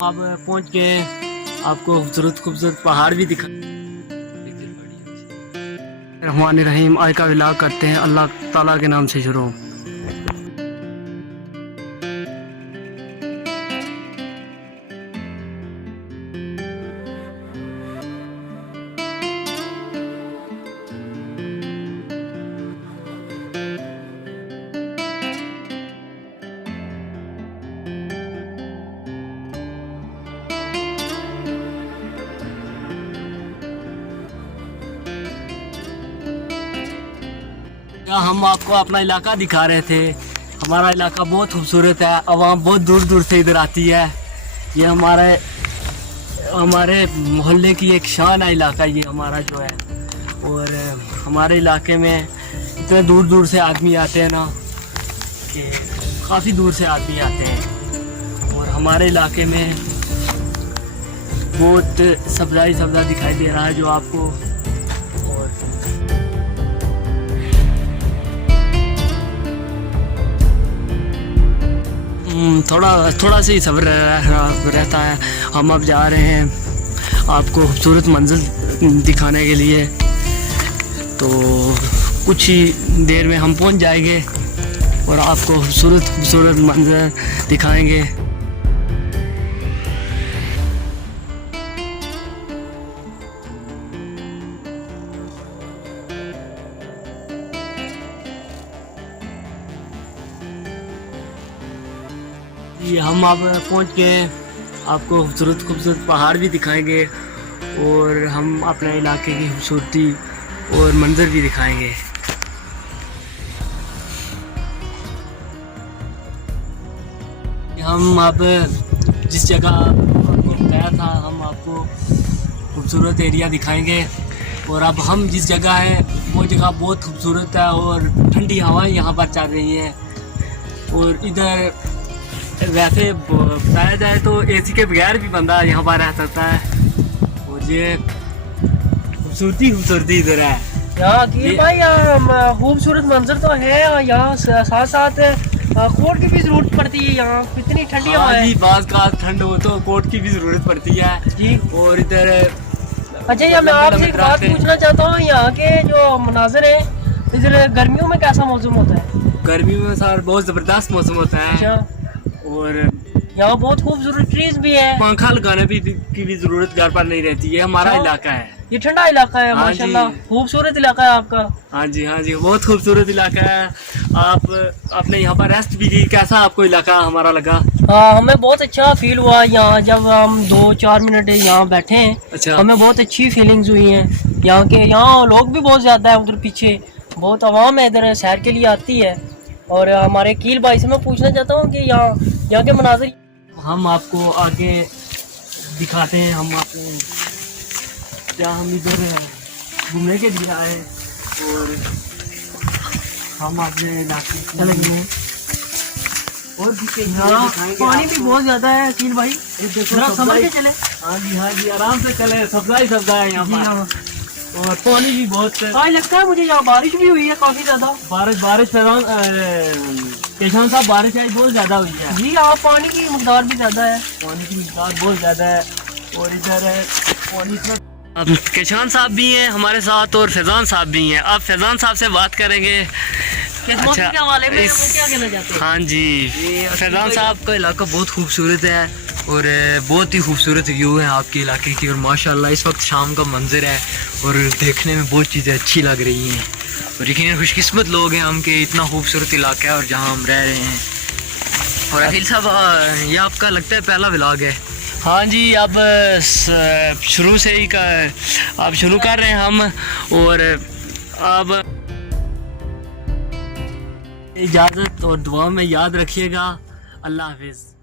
आप पहुंच गए, आपको खूबसूरत खूबसूरत पहाड़ भी दिखा। रहमान रहीम आज का व्लॉग करते हैं, अल्लाह ताला के नाम से शुरू। हम आपको अपना इलाका दिखा रहे थे। हमारा इलाका बहुत खूबसूरत है, आवाम बहुत दूर दूर से इधर आती है। ये हमारे मोहल्ले की एक शान है इलाका ये हमारा जो है। और हमारे इलाके में इतने दूर दूर से आदमी आते हैं ना कि काफ़ी दूर से आदमी आते हैं। और हमारे इलाके में बहुत सब्ज़ा दिखाई दे रहा है जो आपको। थोड़ा सा ही सब्र रहता है। हम अब जा रहे हैं आपको खूबसूरत मंजिल दिखाने के लिए, तो कुछ ही देर में हम पहुंच जाएंगे और आपको खूबसूरत मंजिल दिखाएंगे। ये हम अब पहुंच गए, आपको खूबसूरत पहाड़ भी दिखाएंगे और हम अपने इलाके की खूबसूरती और मंजर भी दिखाएंगे। हम अब जिस जगह आपको बताया था, हम आपको खूबसूरत एरिया दिखाएंगे। और अब हम जिस जगह हैं वो जगह बहुत खूबसूरत है और ठंडी हवाएं यहाँ पर चल रही हैं। और इधर वैसे बताया जाए तो एसी के बगैर भी बंदा यहाँ पर रह सकता है। और ये खूबसूरती इधर है यहाँ की भाई। यहाँ खूबसूरत मंजर तो है, यहाँ साथ साथ कोट की भी जरूरत पड़ती है। यहाँ इतनी ठंडी हवा है। बाज़ का ठंड हो तो कोट की भी जरूरत पड़ती है जी। और इधर अच्छा, या मैं आपसे एक बात पूछना चाहता हूँ, यहाँ के जो मनाजर है इधर गर्मियों में कैसा मौसम होता है? गर्मियों में सर बहुत जबरदस्त मौसम होता है। अच्छा। और यहाँ बहुत खूबसूरत ट्रीज भी है, पंखा लगाने की भी जरूरत घर पर नहीं रहती है। हमारा इलाका है, ये ठंडा इलाका है। हाँ माशाल्लाह खूबसूरत इलाका है आपका। हाँ जी बहुत खूबसूरत इलाका है। आपने यहाँ पर रेस्ट भी की, कैसा आपको इलाका हमारा लगा? हाँ, हमें बहुत अच्छा फील हुआ यहाँ जब हम 2-4 मिनट यहाँ बैठे हैं। अच्छा। हमें बहुत अच्छी फीलिंग्स हुई हैं। यहाँ लोग भी बहुत ज़्यादा है, उधर पीछे बहुत आवाम है, इधर सैर के लिए आती है। और हमारे कील भाई से मैं पूछना चाहता हूँ कि यहाँ के मनाज़िर हम आपको आगे दिखाते हैं। हम आपको क्या हम इधर घूमने के लिए आए और हम अपने इलाके चलेंगे। और यहाँ पानी भी बहुत ज़्यादा है कील भाई, संभल के चले। हाँ जी आराम से चले, सब्जा है यहाँ पर। और पानी भी बहुत आज लगता है मुझे यहाँ बारिश भी हुई है काफ़ी ज़्यादा। बारिश केशान साहब बारिश आज बहुत ज़्यादा हुई है जी। यहाँ पानी की मकदार भी ज़्यादा है, पानी की मकदार बहुत ज़्यादा है। और इधर पानी केशान साहब भी हैं हमारे साथ और फैजान साहब भी हैं। आप फैजान साहब से बात करेंगे। अच्छा, के हवाले में क्या कहना चाहते हैं? हाँ जी, फैजान साहब का इलाका बहुत खूबसूरत है और बहुत ही खूबसूरत व्यू है आपके इलाके की। और माशाल्लाह इस वक्त शाम का मंजर है और देखने में बहुत चीज़ें अच्छी लग रही हैं। और यकीनन खुशकिस्मत लोग हैं हम के इतना खूबसूरत इलाका है और जहाँ हम रह रहे हैं। और अखिल साहब, ये आपका लगता है पहला व्लॉग है? हाँ जी, अब शुरू से ही आप शुरू कर रहे हैं हम। और अब इजाज़त और दुआ में याद रखिएगा। अल्लाह हाफिज़।